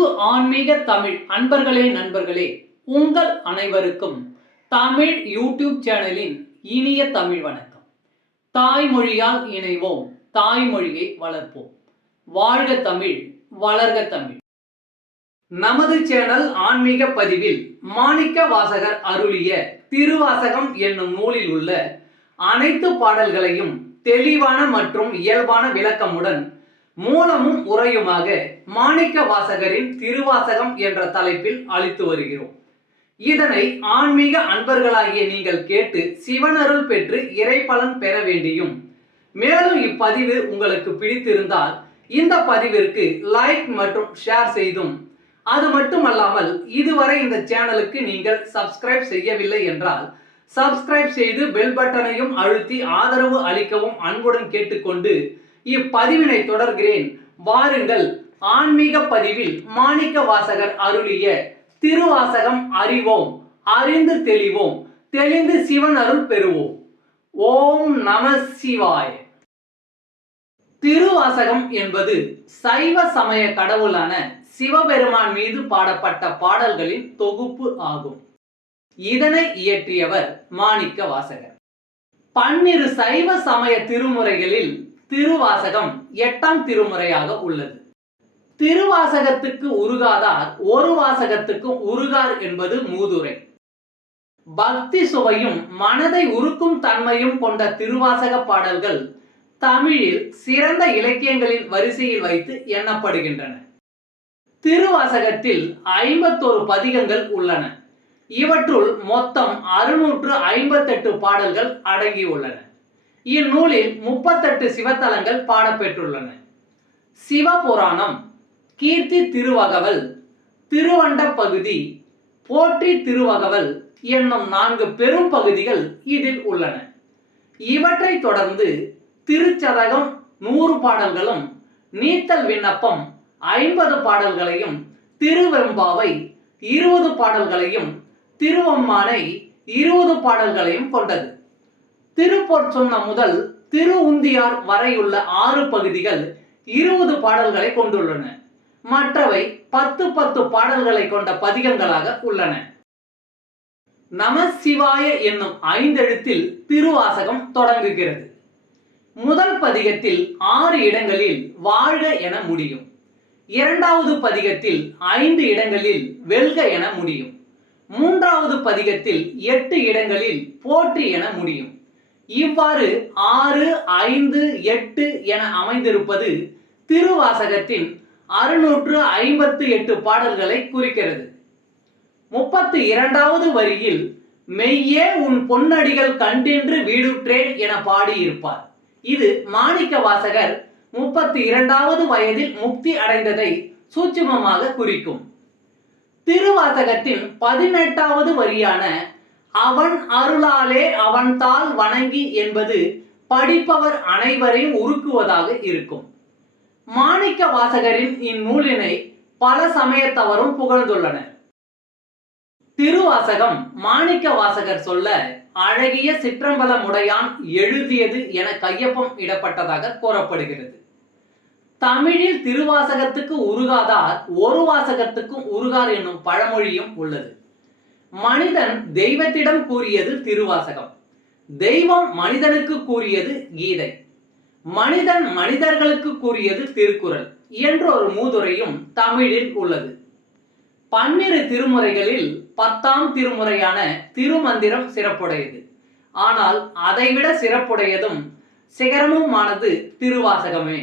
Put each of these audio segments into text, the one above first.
அன்பு ஆன்மீக தமிழ் அன்பர்களே நண்பர்களே, உங்கள் அனைவருக்கும் தமிழ் யூடியூப் சேனலின் இனிய தமிழ் வணக்கம். தாய்மொழியால் இணைவோம், தாய்மொழியை வளர்ப்போம். வாழ்க தமிழ், வளர்க தமிழ். நமது சேனல் ஆன்மீக பதிவில் மாணிக்க வாசகர் அருளிய திருவாசகம் என்னும் நூலில் உள்ள அனைத்து பாடல்களையும் தெளிவான மற்றும் இயல்பான விளக்கமுடன் மூலமும் உரையுமாக மாணிக்க வாசகரின் திருவாசகம் என்ற தலைப்பில் அளித்து வருகிறோம். இதனை ஆன்மீக அன்பர்களாகிய நீங்கள் கேட்டு சிவனருள் பெற்று இறைபலன் பெற வேண்டியும், மேலும் இப்பதிவு உங்களுக்கு பிடித்திருந்தால் இந்த பதிவிற்கு லைக் மற்றும் ஷேர் செய்தும், அது மட்டுமல்லாமல் இதுவரை இந்த சேனலுக்கு நீங்கள் சப்ஸ்கிரைப் செய்யவில்லை என்றால் சப்ஸ்கிரைப் செய்து பெல் பட்டனையும் அழுத்தி ஆதரவு அளிக்கவும் அன்புடன் கேட்டுக்கொண்டு இப்பதிவினை தொடர்கிறேன். வாருங்கள், ஆன்மீக பதிவில் மாணிக்க வாசகர் அருளிய திருவாசகம் அறிவோம், அறிந்து தெளிவோம், தெளிந்து சிவன் அருள் பெறுவோம். ஓம் நம சிவாய. திருவாசகம் என்பது சைவ சமய கடவுளான சிவபெருமான் மீது பாடப்பட்ட பாடல்களின் தொகுப்பு ஆகும். இதனை இயற்றியவர் மாணிக்க வாசகர். பன்னிரு சைவ சமய திருமுறைகளில் திருவாசகம் 8ஆம் திருமுறையாக உள்ளது. திருவாசகத்துக்கு உருகாதார் ஒரு வாசகத்துக்கும் உருகார் என்பது மூதுரை. பக்தி சுவையும் மனதை உருக்கும் தன்மையும் கொண்ட திருவாசக பாடல்கள் தமிழில் சிறந்த இலக்கியங்களின் வரிசையில் வைத்து எண்ணப்படுகின்றன. திருவாசகத்தில் 51 பதிகங்கள் உள்ளன. இவற்றுள் மொத்தம் 658 பாடல்கள் அடங்கியுள்ளன. இந்நூலில் 38 சிவத்தலங்கள் பாடப்பெற்றுள்ளன. சிவபுராணம், கீர்த்தி திருவகவல், திருவண்ட பகுதி, போற்றி திருவகவல் என்னும் 4 பெரும் பகுதிகள் இதில் உள்ளன. இவற்றை தொடர்ந்து திருச்சதகம் 100 பாடல்களும், நீத்தல் விண்ணப்பம் 50 பாடல்களையும், திருவெம்பாவை 20 பாடல்களையும், திருவம்மானை 20 பாடல்களையும் கொண்டது. திருப்பொற்சொன்னம் முதல் திரு உந்தியார் வரையுள்ள 6 பகுதிகள் 20 பாடல்களை கொண்டுள்ளன. மற்றவை 10 பாடல்களை கொண்ட பதிகங்களாக உள்ளன. நம சிவாய என்னும் 5 எழுத்தில் திருவாசகம் தொடங்குகிறது. முதல் பதிகத்தில் 6 இடங்களில் வாழ்க என முடியும். 2வது பதிகத்தில் 5 இடங்களில் வெல்க என முடியும். 3வது பதிகத்தில் 8 இடங்களில் போற்றி என முடியும். இவ்வாறு 6, 5, 8 என அமைந்திருப்பது திருவாசகத்தின் 658 பாடல்களை குறிக்கிறது. 32வது வரியில் மெய்யே உன் பொன்னடிகள் கண்டின்று வீடுற்றேன் என பாடியிருப்பார். இது மாணிக்க வாசகர் 32வது வயதில் முக்தி அடைந்ததை சூட்சுமமாக குறிக்கும். திருவாசகத்தின் 18வது வரியான அவன் அருளாலே அவன்தாள் வணங்கி என்பது படிப்பவர் அனைவரையும் உருக்குவதாக இருக்கும். மாணிக்க வாசகரின் இந்நூலினை பல சமயத்தவரும் புகழ்ந்துள்ளனர். திருவாசகம் மாணிக்க வாசகர் சொல்ல அழகிய சிற்றம்பலமுடையான் எழுதியது என கையொப்பம் இடப்பட்டதாக கூறப்படுகிறது. தமிழில் திருவாசகத்துக்கு உருகாதார் ஒரு வாசகத்துக்கும் உருகார் என்னும் பழமொழியும் உள்ளது. மனிதன் தெய்வத்திடம் கூறியது திருவாசகம், தெய்வம் மனிதனுக்கு கூறியது கீதை, மனிதன் மனிதர்களுக்கு கூறியது திருக்குறள் என்ற ஒரு மூதுரையும் தமிழில் உள்ளது. 12 திருமுறைகளில் 10ஆம் திருமுறையான திருமந்திரம் சிறப்புடையது. ஆனால் அதைவிட சிறப்புடையதும் சிகரமுமானது திருவாசகமே.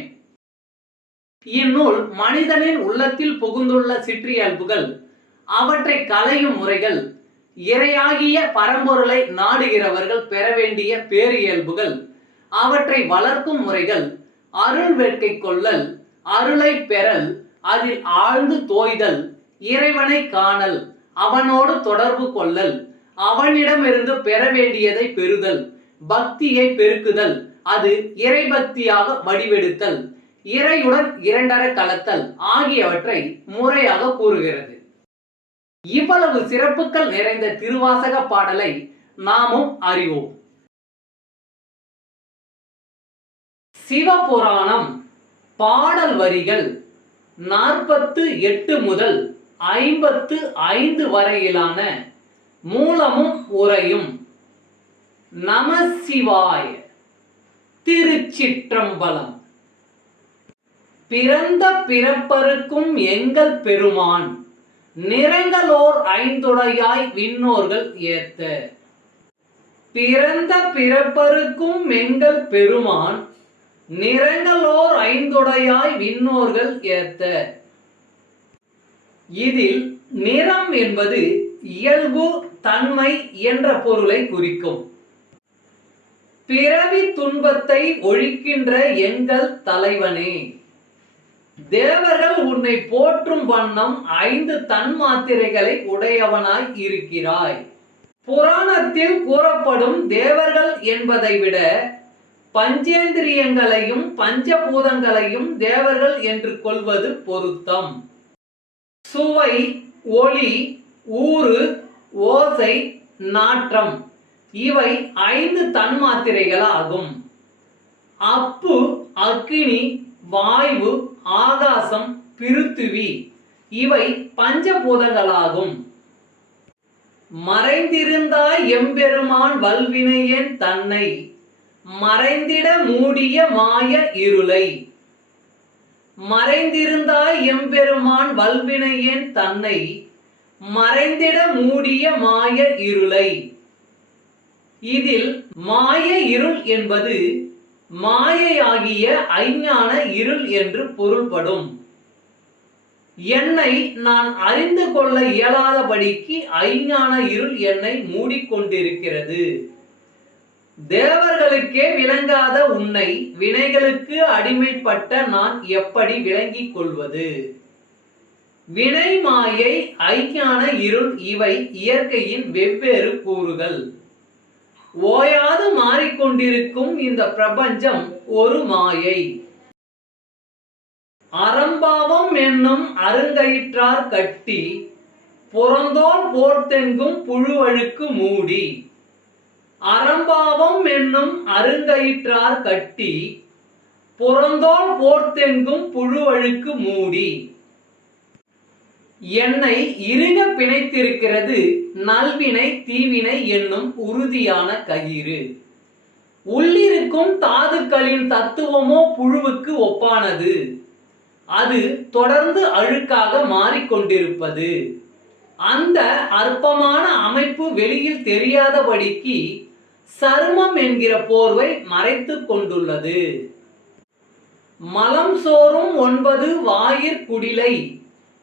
இந்நூல் மனிதனின் உள்ளத்தில் புகுந்துள்ள சிற்றியல்புகள், அவற்றை களையும் முறைகள், இறையாகிய பரம்பொருளை நாடுகிறவர்கள் பெற வேண்டிய பேரியல்புகள், அவற்றை வளர்க்கும் முறைகள், அருள் வேட்கை கொள்ளல், அருளை பெறல், அதில் ஆழ்ந்து தோய்தல், இறைவனை காணல், அவனோடு தொடர்பு கொள்ளல், அவனிடமிருந்து பெற வேண்டியதை பெறுதல், பக்தியை பெருக்குதல், அது இறைபக்தியாக வடிவெடுத்தல், இறையுடன் இரண்டர கலத்தல் ஆகியவற்றை முறையாக கூறுகிறது. இவ்வளவு சிறப்புகள் நிறைந்த திருவாசக பாடலை நாமும் அறிவோம். சிவபுராணம் பாடல் வரிகள் 48 முதல் 55 வரையிலான மூலமும் உரையும். நமசிவாய. திருச்சிற்றம்பலம். பிறந்த பிறப்பருக்கும் எங்கள் பெருமான் நிறங்களோர் ஐந்துடையாய் விண்ணோர்கள் ஏத்த. பிறந்த பிறப்பருக்கும் எங்கள் பெருமான் நிறங்களோர் ஐந்துடையாய் விண்ணோர்கள் ஏத்த. இதில் நிறம் என்பது இயல்பு தன்மை என்ற பொருளை குறிக்கும். பிறவி துன்பத்தை ஒழிக்கின்ற எங்கள் தலைவனே, தேவர்கள் உன்னை போற்றும் வண்ணம் 5 தன்மாத்திரைகளை உடையவனாய் இருக்கிறாய். புராணத்தில் கூறப்படும் தேவர்கள் என்பதை விட பஞ்சேந்திரியங்களையும் பஞ்சபூதங்களையும் தேவர்கள் என்று கொள்வது பொருத்தம். சுவை, ஒளி, ஊறு, ஓசை, நாற்றம் இவை 5 தன்மாத்திரைகளாகும். அப்பு, அக்கினி, வாயு, ஆகாசம், பிருத்திவி இவை பஞ்சபூதங்களாகும். மறைந்திருந்தாய் எம்பெருமான் வல்வினையேன் தன்னை மறைந்திட மூடிய மாய இருளை. மறைந்திருந்தாய் எம்பெருமான் வல்வினையேன் தன்னை மறைந்திட மூடிய மாய இருளை. இதில் மாய இருள் என்பது மாயையாகிய அஞ்ஞான இருள் என்று பொருள்படும். என்னை நான் அறிந்து கொள்ள இயலாதபடிக்கு அஞ்ஞான இருள் என்னை மூடிக்கொண்டிருக்கிறது. தேவர்களுக்கே விளங்காத உன்னை வினைகளுக்கு அடிமைப்பட்ட நான் எப்படி விளங்கிக் கொள்வது? வினை, மாயை, அஞ்ஞான இருள் இவை இயற்கையின் வெவ்வேறு கூறுகள். ஓயாது மாறிக்கொண்டிருக்கும் இந்த பிரபஞ்சம் ஒரு மாயை. அறம்பாவம் என்னும் அருங்கயிற்றார் கட்டி புறந்தோல் போர்த்தெங்கும் புழுவழுக்கு மூடி. அறம்பாவம் என்னும் அருங்கயிற்றார் கட்டி புறந்தோல் போர்த்தெங்கும் புழுவழுக்கு மூடி. என்னை இறுக பிணைத்திருக்கிறது நல்வினை தீவினை என்னும் உறுதியான கயிறு. உள்ளிருக்கும் தாதுக்களின் தத்துவமோ புழுவுக்கு ஒப்பானது. அது தொடர்ந்து அழுக்காக மாறிக்கொண்டிருப்பது. அந்த அற்பமான அமைப்பு வெளியில் தெரியாதபடிக்கு சருமம் என்கிற போர்வை மறைத்து கொண்டுள்ளது. மலம் சோறும் 9 வாயிற் குடிலை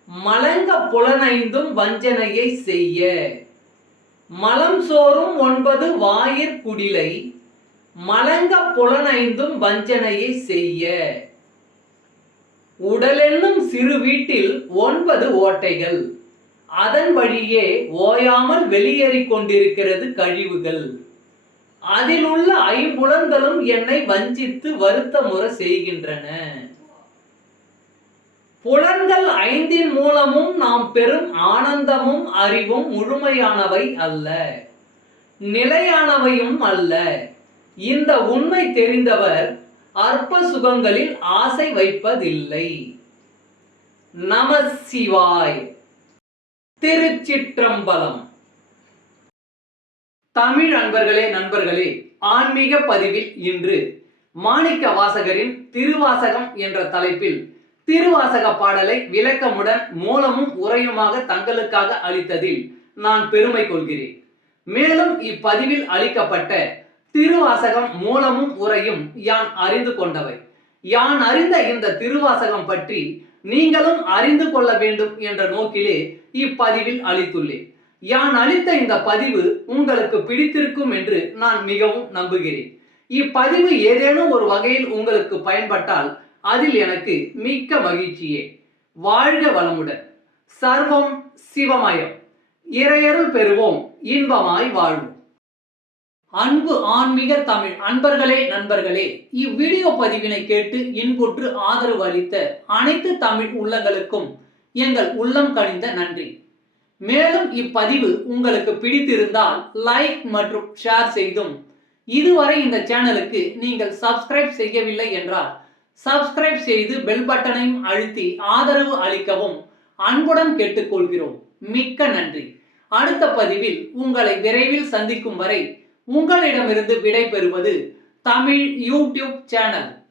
மலங்க புலனைந்தும் வஞ்சனையை செய்ய. மலம் சோறும் 9 வாயிற் குடிலை மலங்க புலனைந்தும் வஞ்சனையை செய்ய. உடலென்னும் சிறு வீட்டில் 9 ஓட்டைகள். அதன் வழியே ஓயாமல் வெளியேறிக் கொண்டிருக்கிறது கழிவுகள். அதில் உள்ள 5 புலன்களும் என்னை வஞ்சித்து வருத்தமுற செய்கின்றன. புலன்கள் 5 மூலமும் நாம் பெறும் ஆனந்தமும் அறிவும் முழுமையானவை அல்ல, நிலையானவையும் அல்ல. இந்த உண்மை தெரிந்தவர் அற்ப சுகங்களில் ஆசை வைப்பதில்லை. நமசிவாய். திருச்சிற்றம்பலம். தமிழ் அன்பர்களே, நண்பர்களே, ஆன்மீக பதிவில் இன்று மாணிக்க வாசகரின் திருவாசகம் என்ற தலைப்பில் திருவாசக பாடலை விளக்கமுடன் மூலமும் உரையுமாக தங்களுக்காக அளித்ததில் நான் பெருமை கொள்கிறேன். மேலும் இப்பதிவில் அளிக்கப்பட்ட திருவாசகம் மூலமும் உரையும் யான் அறிந்து கொண்டவை. யான் அறிந்த இந்த திருவாசகம் பற்றி நீங்களும் அறிந்து கொள்ள வேண்டும் என்ற நோக்கிலே இப்பதிவில் அளித்துள்ளேன். யான் அளித்த இந்த பதிவு உங்களுக்கு பிடித்திருக்கும் என்று நான் மிகவும் நம்புகிறேன். இப்பதிவு ஏதேனும் ஒரு வகையில் உங்களுக்கு பயன்பட்டால் அதில் எனக்கு மிக்க மகிழ்ச்சியே. வாழ்க வளமுடன். சர்வம் சிவமயம். இறையருள் பெறுவோம், இன்பமாய் வாழ்வோம். அன்பு ஆன்மீக தமிழ் அன்பர்களே, நண்பர்களே, இவ்வீடியோ பதிவினை கேட்டு இன்புற்று ஆதரவு அளித்த அனைத்து தமிழ் உள்ளங்களுக்கும் எங்கள் உள்ளம் கனிந்த நன்றி. மேலும் இப்பதிவு உங்களுக்கு பிடித்திருந்தால் லைக் மற்றும் ஷேர் செய்தும், இதுவரை இந்த சேனலுக்கு நீங்கள் சப்ஸ்கிரைப் செய்யவில்லை என்றால் சப்ஸ்கிரைப் செய்து பெல் பட்டனையும் அழுத்தி ஆதரவு அளிக்கவும் அன்புடன் கேட்டுக்கொள்கிறோம். மிக்க நன்றி. அடுத்த பதிவில் உங்களை விரைவில் சந்திக்கும் வரை உங்களிடமிருந்து விடை பெறுவது தமிழ் யூடியூப் சேனல்.